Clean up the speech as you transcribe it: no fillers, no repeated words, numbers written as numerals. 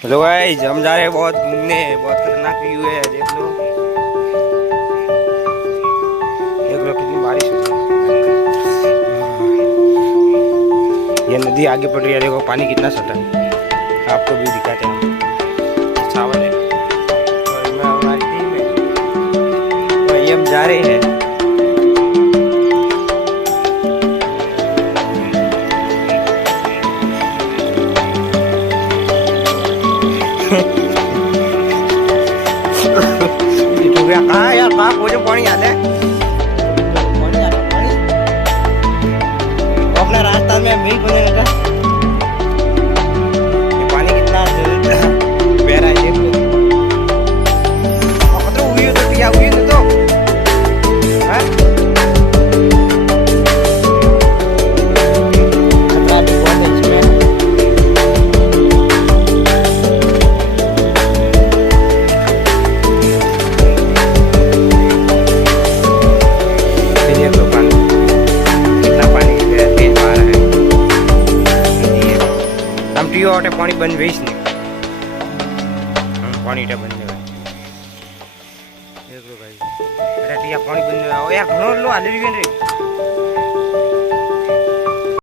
Hello guys, हम जा रहे हैं बहुत घूमने। बहुत खतरनाक व्यू है, देख लो। देख लो कितनी बारिश हो रही है। ये नदी आगे पड़ रही है, देखो पानी कितना सटा है। आपको भी दिखाते हैं। सावन है और मैं हमारी टीम है, वही हम जा रहे हैं। कहाँ यार, कहाँ खोजो पानी आते हैं। अपना रास्ता में भी खोजने लगा। ये पानी कितना गहरा है, देख लो। खतरा हुई तो क्या हुई तो हाँ? खतरा भी बहुत है इसमें। देख लो पानी कितना, पानी तेज आ रहा है। हम टीओ आटे पानी बंद वेच नहीं, हम पानी बंद है। देख लो भाई, बेटा टिया पानी बंद है यार, घणो लो हाली रे।